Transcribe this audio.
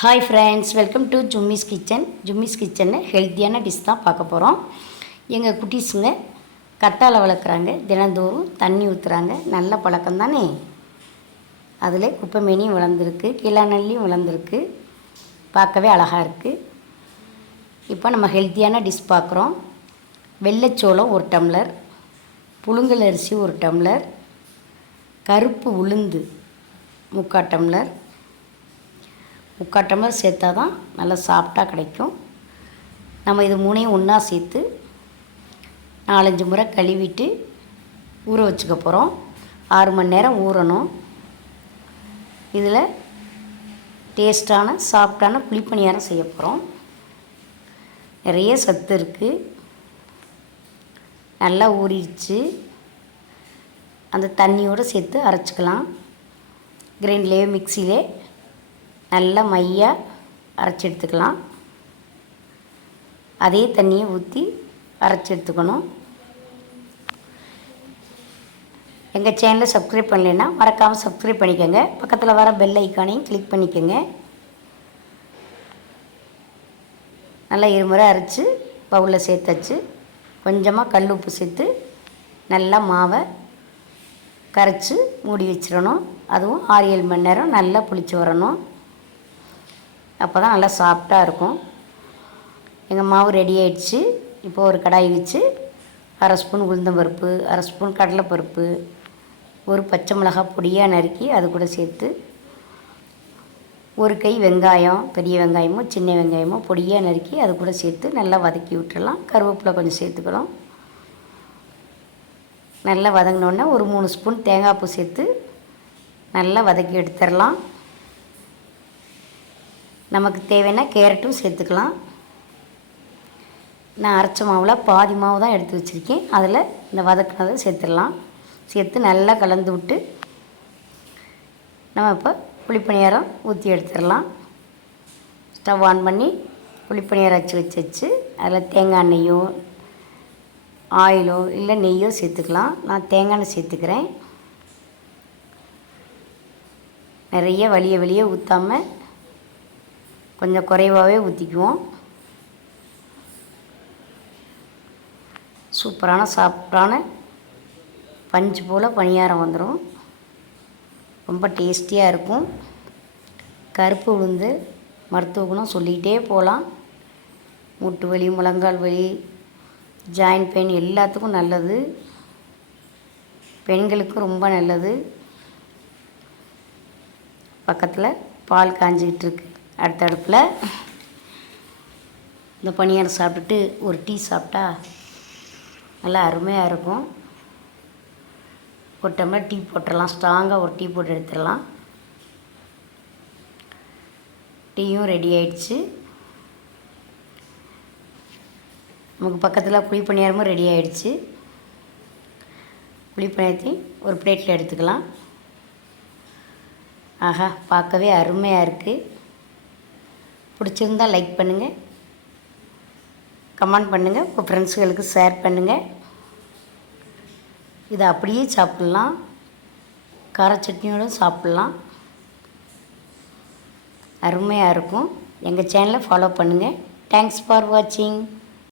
Hi friends welcome to Jummy's kitchen Jummy's கிச்சனில் ஹெல்த்தியான dish தான் பார்க்க போகிறோம் எங்கள் குட்டீஸுங்க கத்தாழை வளர்க்குறாங்க. தினந்தோறும் தண்ணி ஊற்றுறாங்க நல்ல பழக்கம் தானே? அதில் குப்பைமேனியும் வளர்ந்துருக்கு கிளாநல்லியும் வளர்ந்துருக்கு. பார்க்கவே அழகாக இருக்குது இப்போ நம்ம ஹெல்த்தியான டிஷ் பார்க்குறோம். வெள்ளைச்சோளம் ஒரு டம்ளர் புழுங்கல் அரிசி ஒரு டம்ளர் கருப்பு உளுந்து முக்கால் டம்ளர் முக்கால் டம்ளர் சேர்த்தா தான் நல்லா சாஃப்டாக கிடைக்கும். நம்ம இது மூணையும் ஒன்றா சேர்த்து நாலஞ்சு முறை கழுவிட்டு ஊற வச்சுக்க போகிறோம் ஆறு மணி நேரம் ஊறணும். இதில் டேஸ்டான சாஃப்டான புளிப்பணியாரம் செய்ய போகிறோம் நிறைய சத்து இருக்குது நல்லா ஊறிடுச்சு. அந்த தண்ணியோடு சேர்த்து அரைச்சிக்கலாம். கிரைண்ட்லேயே மிக்சிலே நல்லா மையாக அரைச்சி எடுத்துக்கலாம். அதே தண்ணியை ஊற்றி அரைச்சி எடுத்துக்கணும். எங்கள் சேனலை சப்ஸ்கிரைப் பண்ணலைன்னா மறக்காமல் சப்ஸ்கிரைப் பண்ணிக்கோங்க. பக்கத்தில் வர பெல் ஐக்கானையும் கிளிக் பண்ணிக்கோங்க. நல்லா இருமுறை அரைச்சி பவுலில் சேர்த்தாச்சு. கொஞ்சமாக கல் உப்பு சேர்த்து நல்லா மாவை கரைச்சி மூடி வச்சிடணும். அதுவும் ஆறு ஏழு மணி நேரம் நல்லா புளிச்சு வரணும். அப்போ தான் நல்லா சாஃப்டாக இருக்கும். எங்கள் மாவு ரெடி ஆயிடுச்சு. இப்போ ஒரு கடாய் வச்சு அரை ஸ்பூன் உளுந்தம்பருப்பு அரை ஸ்பூன் கடலைப்பருப்பு ஒரு பச்சை மிளகாய் பொடியாக நறுக்கி அது கூட சேர்த்து ஒரு கை வெங்காயம் பெரிய வெங்காயமோ சின்ன வெங்காயமோ பொடியாக நறுக்கி அது கூட சேர்த்து நல்லா வதக்கி விட்டுடலாம் கருவேப்பிலை கொஞ்சம் சேர்த்துக்கலாம் நல்லா வதங்கினோடனே ஒரு மூணு ஸ்பூன் தேங்காய் பூ சேர்த்து நல்லா வதக்கி எடுத்துடலாம். நமக்கு தேவைன்னா கேரட்டும் சேர்த்துக்கலாம். நான் அரைச்ச மாவில் பாதி மாவு தான் எடுத்து வச்சுருக்கேன். அதில் இந்த வதக்கினதை சேர்த்துடலாம். சேர்த்து நல்லா கலந்து விட்டு நம்ம இப்போ புளிப்பணியாரம் ஊற்றி எடுத்துடலாம். ஸ்டவ் ஆன் பண்ணி புளிப்பணியாரம் வச்சு வச்சு வச்சு அதில் தேங்காய் எண்ணெயோ ஆயிலோ இல்லை நெய்யோ சேர்த்துக்கலாம். நான் தேங்காய் எண்ணெய் சேர்த்துக்கிறேன். நிறைய வலிய வலிய ஊற்றாமல் கொஞ்சம் குறைவாகவே ஊற்றிக்குவோம் சூப்பரான சாஃப்டான பஞ்சு போல் பணியாரம் வந்துடும் ரொம்ப டேஸ்டியாக இருக்கும். கருப்பு உளுந்து மருத்துவ குணம் சொல்லிக்கிட்டே போகலாம் மூட்டு வலி முழங்கால் வலி ஜாயின்ட் பெயின் எல்லாத்துக்கும் நல்லது. பெண்களுக்கும் ரொம்ப நல்லது. பக்கத்தில் பால் காஞ்சிக்கிட்டு இருக்கு. அடுத்த அடுப்பில் இந்த பணியாரம் சாப்பிட்டுட்டு ஒரு டீ சாப்பிட்டா நல்லா அருமையாக இருக்கும். ஒரு டம்ளர் டீ போட்டுடலாம் ஸ்ட்ராங்காக ஒரு டீ போட்டு எடுத்துடலாம். டீயும் ரெடி ஆயிடுச்சு. நமக்கு பக்கத்தில் குழி பணியாரமும் ரெடி ஆயிடுச்சு. குழி பணியாரத்தையும் ஒரு பிளேட்டில் எடுத்துக்கலாம். ஆஹா பார்க்கவே அருமையாக இருக்குது பிடிச்சிருந்தால் லைக் பண்ணுங்கள் கமெண்ட் பண்ணுங்கள் உங்கள் ஃப்ரெண்ட்ஸுகளுக்கு ஷேர் பண்ணுங்கள் இதை அப்படியே சாப்பிட்லாம். கார சட்னியோடு சாப்பிட்லாம். அருமையாக இருக்கும். எங்கள் சேனலை ஃபாலோ பண்ணுங்கள் தேங்க்ஸ் ஃபார் வாட்சிங்